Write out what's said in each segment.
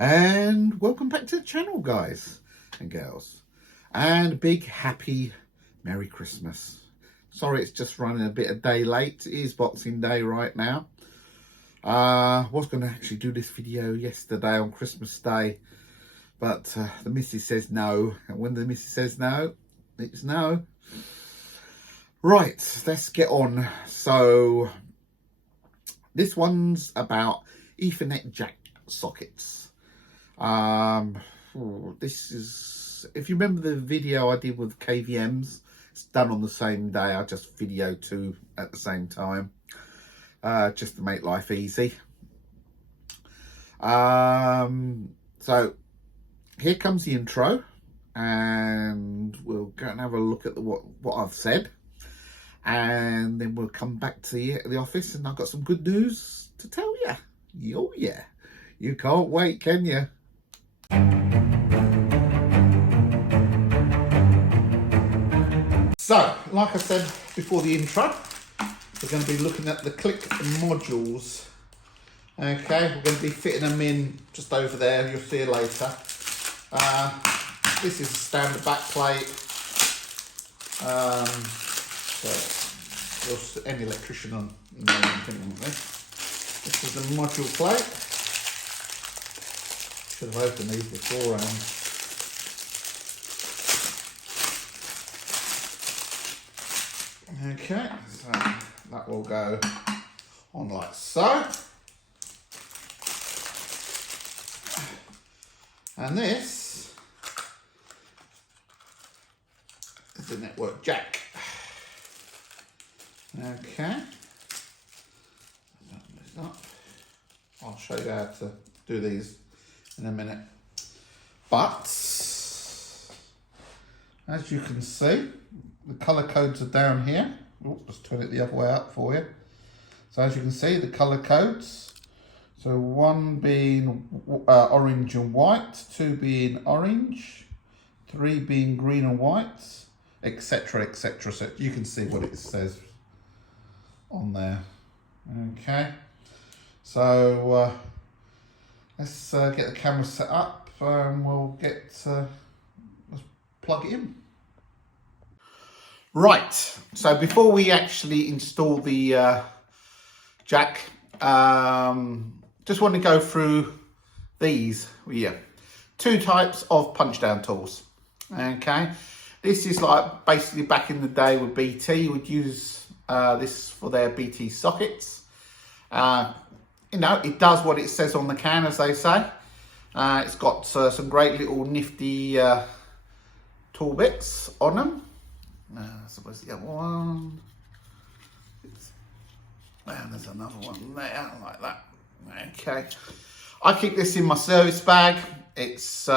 And welcome back to the channel, guys and girls, and big happy Merry Christmas. Sorry it's just running a bit a day late. It is Boxing Day right now. Was going to actually do this video yesterday on Christmas Day, but the missus says no, and when the missus says no, it's no. Right, let's get on. So this one's about Ethernet jack sockets. This is, if you remember the video I did with KVMs, it's done on the same day. I just videoed two at the same time, just to make life easy. So here comes the intro, and we'll go and have a look at what I've said, and then we'll come back to the office, and I've got some good news to tell you. Oh yeah, you can't wait, can you? So, like I said before the intro, we're going to be looking at the click modules. Okay, we're going to be fitting them in just over there. You'll see it later. This is a standard back plate. So, any electrician on this is a module plate. Should have opened these beforehand. Okay, so that will go on like so. And this is the network jack. Okay. Open this up. I'll show you how to do these in a minute. But as you can see, the colour codes are down here. Oh, let's turn it the other way up for you. So as you can see, the colour codes. So one being orange and white, two being orange, three being green and white, etc, etc. So you can see what it says on there. Okay. So let's get the camera set up, and we'll let's plug it in. Right, so before we actually install the jack, just want to go through these. Two types of punch down tools. Okay, this is like basically back in the day with BT would use this for their BT sockets. You know, it does what it says on the can, as they say. It's got some great little nifty tool bits on them. So where's the other one? And there's another one there, like that. Okay, I keep this in my service bag. It's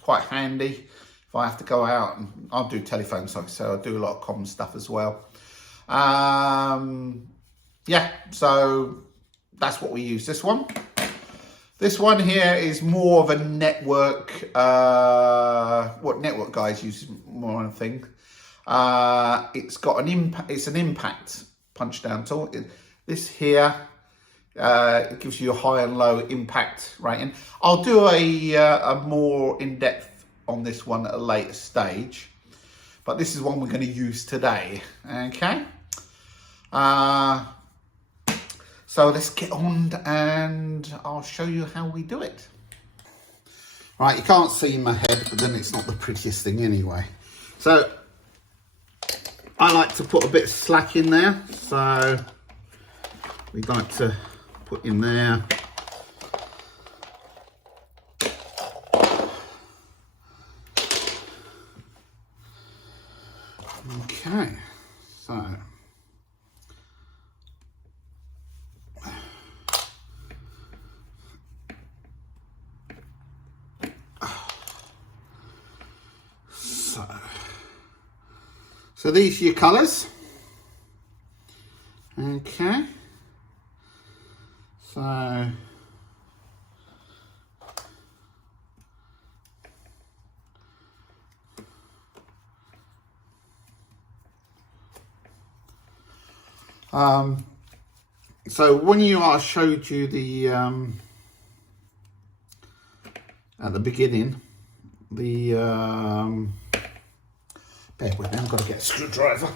quite handy if I have to go out, and I'll do telephone sockets, so I do a lot of common stuff as well. Yeah, so that's what we use. This one here is more of a network, what network guys use more on a thing. It's got an impact. It's an impact punch down tool. This here it gives you a high and low impact rating. I'll do a more in-depth on this one at a later stage, but this is one we're going to use today. Okay. So let's get on, and I'll show you how we do it. Right, you can't see my head, but then it's not the prettiest thing anyway. So I like to put a bit of slack in there, so we like to put in there. Okay, so these are your colours. Okay, so So when I showed you the at the beginning, the bear with me, I've got to get a screwdriver.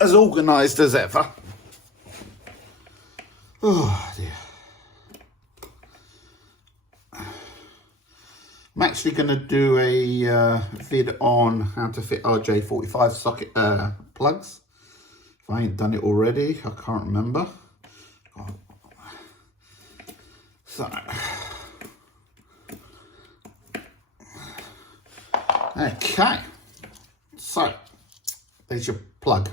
As organised as ever. Oh dear. I'm actually going to do a vid on how to fit RJ45 socket plugs. If I ain't done it already, I can't remember. So, okay. So, there's your plug.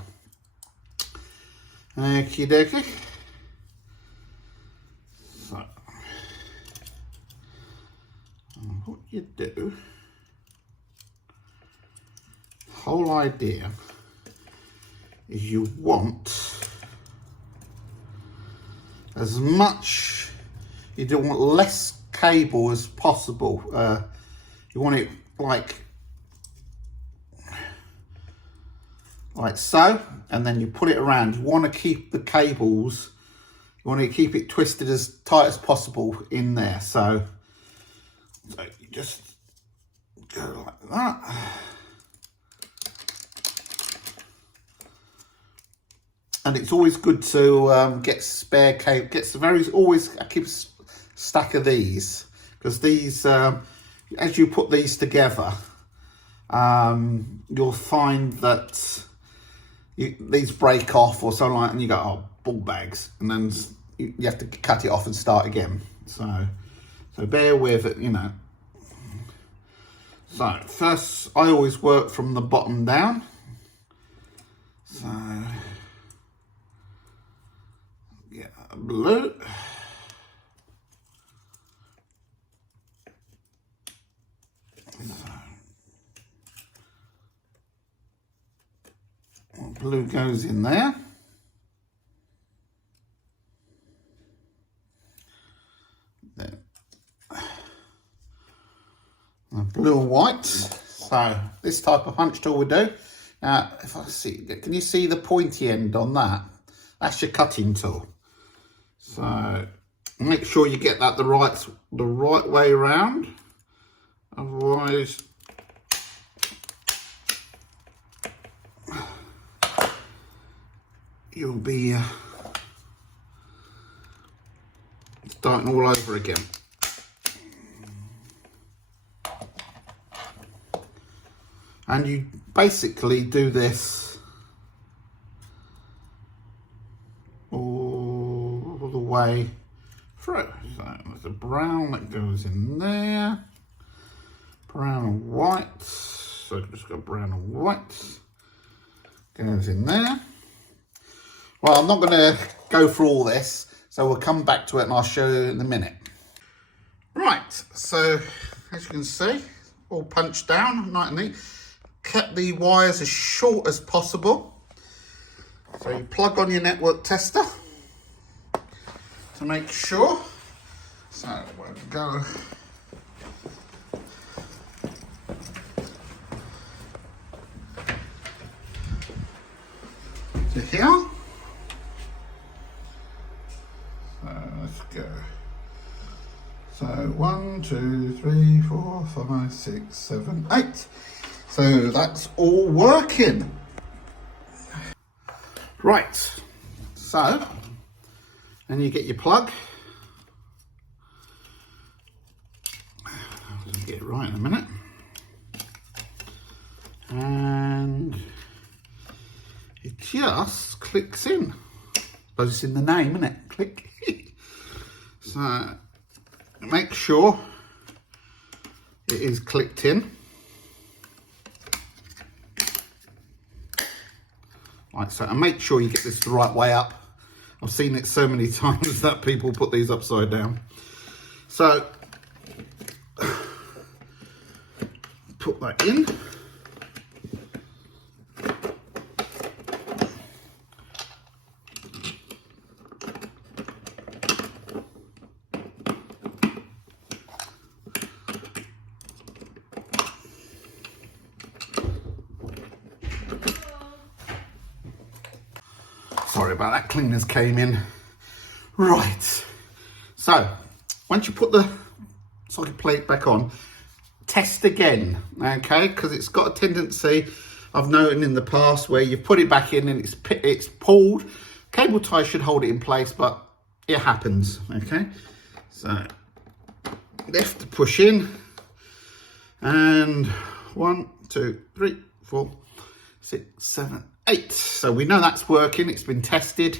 Okie dokie. So, what you do, whole idea is you want as much, you do want less cable as possible. You want it like so, and then you put it around. You want to keep the cables, you want to keep it twisted as tight as possible in there. So you just go like that. And it's always good to get spare cable. Always I keep a stack of these, because these, as you put these together, you'll find that these break off or something like that, and you go, oh, ball bags, and then you have to cut it off and start again. So bear with it, you know. So first, I always work from the bottom down. So get a blue. Blue goes in there. Then blue and white. So this type of punch tool we do. Now, if I see, can you see the pointy end on that? That's your cutting tool. So make sure you get that the right way around. Otherwise, you'll be starting all over again. And you basically do this all the way through. So there's a brown that goes in there, brown and white. So just got brown and white goes in there. Well, I'm not going to go through all this, so we'll come back to it and I'll show you in a minute. Right, so as you can see, all punched down, nice and neat. Kept the wires as short as possible. So you plug on your network tester to make sure. So we'll go to here. Let's go. So 1, 2, 3, 4, 5, 6, 7, 8. So that's all working. Right. So, then you get your plug. I'll get it right in a minute. And it just clicks in. But it's in the name, isn't it? Click. So make sure it is clicked in. Right, so and make sure you get this the right way up. I've seen it so many times that people put these upside down. So put that in. Sorry about that, cleaners came in. Right, so once you put the socket plate back on, test again, okay, because it's got a tendency, I've noted in the past, where you put it back in and it's pulled. Cable tie should hold it in place, but it happens, okay. So lift to push in, and 1, 2, 3, 4, 6, 7, 8. So we know that's working, it's been tested,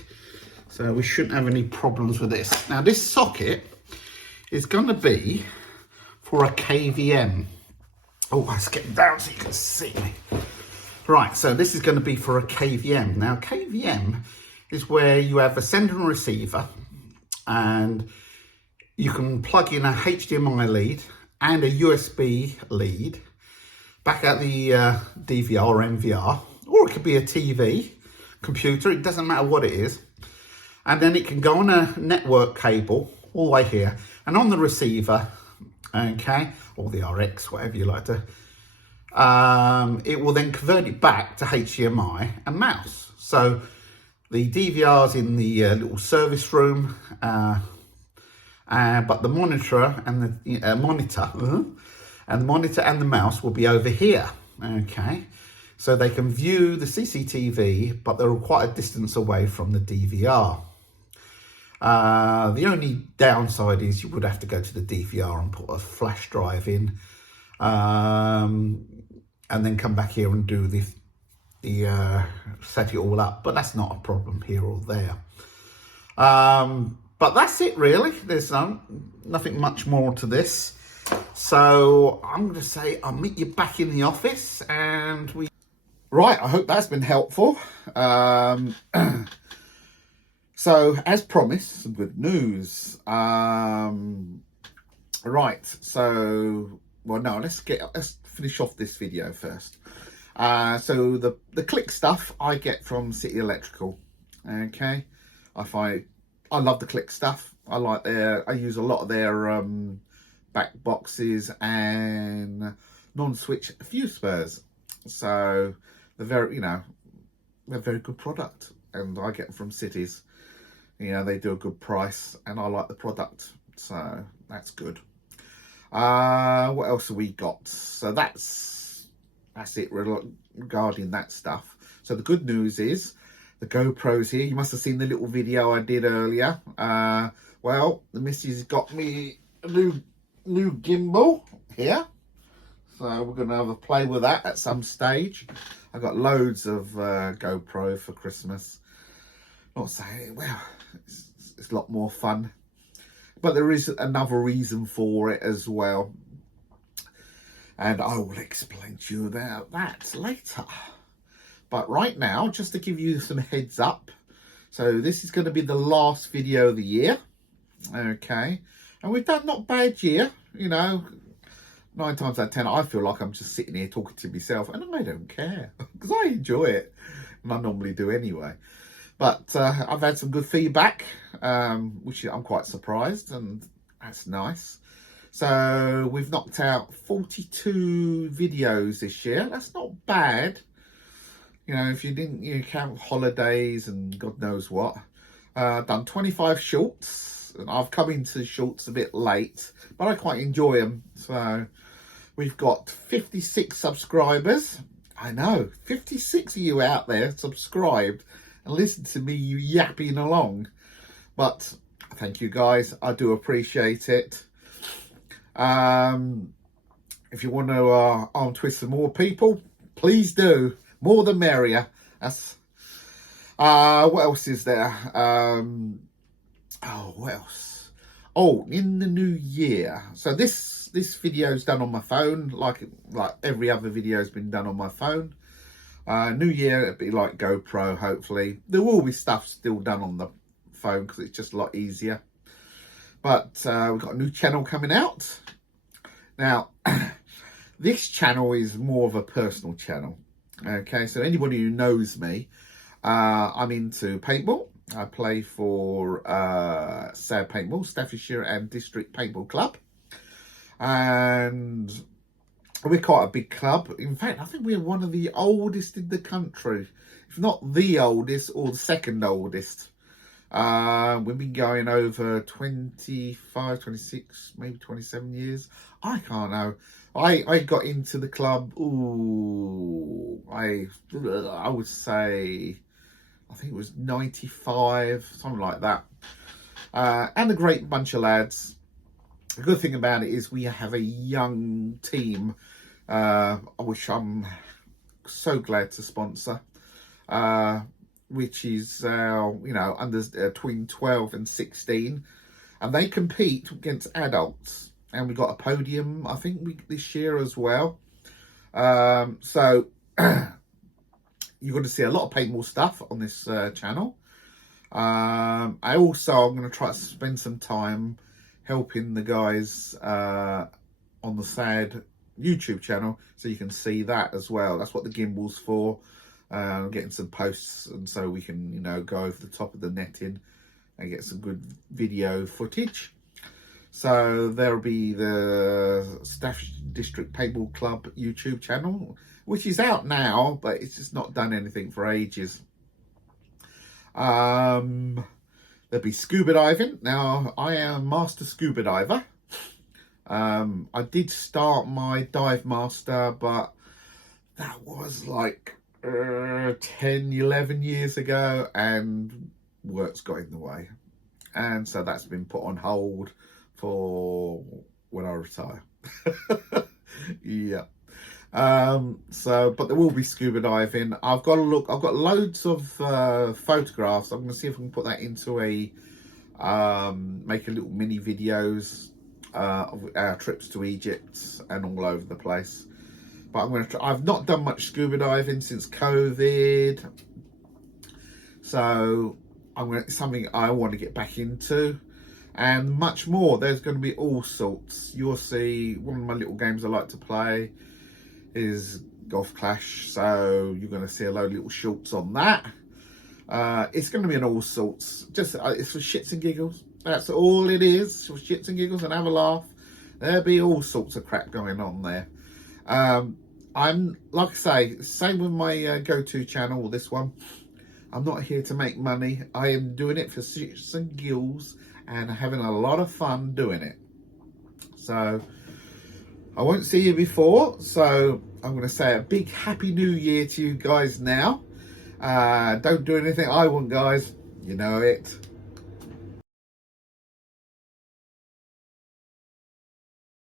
so we shouldn't have any problems with this. Now this socket is going to be for a KVM. Oh, let's get down so you can see me. Right, so this is going to be for a KVM. Now KVM is where you have a sender and receiver, and you can plug in a HDMI lead and a USB lead back at the DVR or NVR, or it could be a TV, computer, it doesn't matter what it is. And then it can go on a network cable all the way here, and on the receiver, okay, or the RX, whatever you like to, it will then convert it back to HDMI and mouse. So the DVR's in the little service room, but the monitor and the monitor and the mouse will be over here, okay? So they can view the CCTV, but they're quite a distance away from the DVR. The only downside is you would have to go to the DVR and put a flash drive in, and then come back here and do the set it all up, but that's not a problem here or there. But that's it really. There's nothing much more to this. So I'm going to say I'll meet you back in the office, and we... Right, I hope that's been helpful. So as promised, some good news. Right, so, well, no, let's finish off this video first. So the click stuff I get from City Electrical, okay? I love the click stuff. I use a lot of their back boxes and non-switch fuse spurs. So they're very, they're a very good product, and I get them from Cities. They do a good price, and I like the product, so that's good. What else have we got? So that's it regarding that stuff. So the good news is the GoPro's here. You must have seen the little video I did earlier. Well, the missus got me a new gimbal here, so we're going to have a play with that at some stage. I got loads of GoPro for Christmas. Not saying, well, it's a lot more fun, but there is another reason for it as well, and I will explain to you about that later. But right now, just to give you some heads up, so this is going to be the last video of the year, okay, and we've done not bad year, 9 times out of 10 I feel like I'm just sitting here talking to myself, and I don't care because I enjoy it, and I normally do anyway. But I've had some good feedback, which I'm quite surprised, and that's nice. So we've knocked out 42 videos this year. That's not bad. If you didn't count holidays and God knows what. Done 25 shorts, and I've come into shorts a bit late, but I quite enjoy them. So we've got 56 subscribers. I know, 56 of you out there subscribed and listen to me yapping along, but thank you guys, I do appreciate it. If you want to arm twist some more people, please do, more the merrier. That's what else is there? What else? In the new year, so this video is done on my phone, like every other video has been done on my phone. New year, it'll be like GoPro, hopefully. There will be stuff still done on the phone because it's just a lot easier. But we've got a new channel coming out. Now, this channel is more of a personal channel. Okay, so anybody who knows me, I'm into paintball. I play for Sad Paintball, Staffordshire and District Paintball Club. And we're quite a big club. In fact, I think we're one of the oldest in the country, if not the oldest or the second oldest. We've been going over 25, 26, maybe 27 years. I can't know. I got into the club, I would say, I think it was 95, something like that. And a great bunch of lads. The good thing about it is we have a young team, which I'm so glad to sponsor, which is, under between 12 and 16, and they compete against adults. And we got a podium, I think, this year as well. So you're going to see a lot of paintball stuff on this channel. I'm going to try to spend some time helping the guys on the SAD YouTube channel, so you can see that as well. That's what the gimbal's for. Getting some posts, and so we can, go over the top of the netting and get some good video footage. So there'll be the Staff District Paintball Club YouTube channel, which is out now, but it's just not done anything for ages. There'll be scuba diving. Now, I am a master scuba diver. I did start my dive master, but that was like 10, 11 years ago, and work's got in the way. And so that's been put on hold for when I retire. Yeah. But there will be scuba diving. I've got loads of photographs. I'm going to see if I can put that into a make a little mini videos of our trips to Egypt and all over the place. But I'm going to try. I've not done much scuba diving since COVID, so it's something I want to get back into, and much more. There's going to be all sorts. You'll see. One of my little games I like to play is Golf Clash, so you're going to see a load of little shorts on that. It's going to be an all sorts. Just it's for shits and giggles. That's all it is, for shits and giggles, and have a laugh. There'll be all sorts of crap going on there. I'm, like I say, same with my Go2 channel, this one. I'm not here to make money. I am doing it for shits and giggles and having a lot of fun doing it. So I won't see you before, so I'm going to say a big Happy New Year to you guys now. Don't do anything I want, guys. You know it.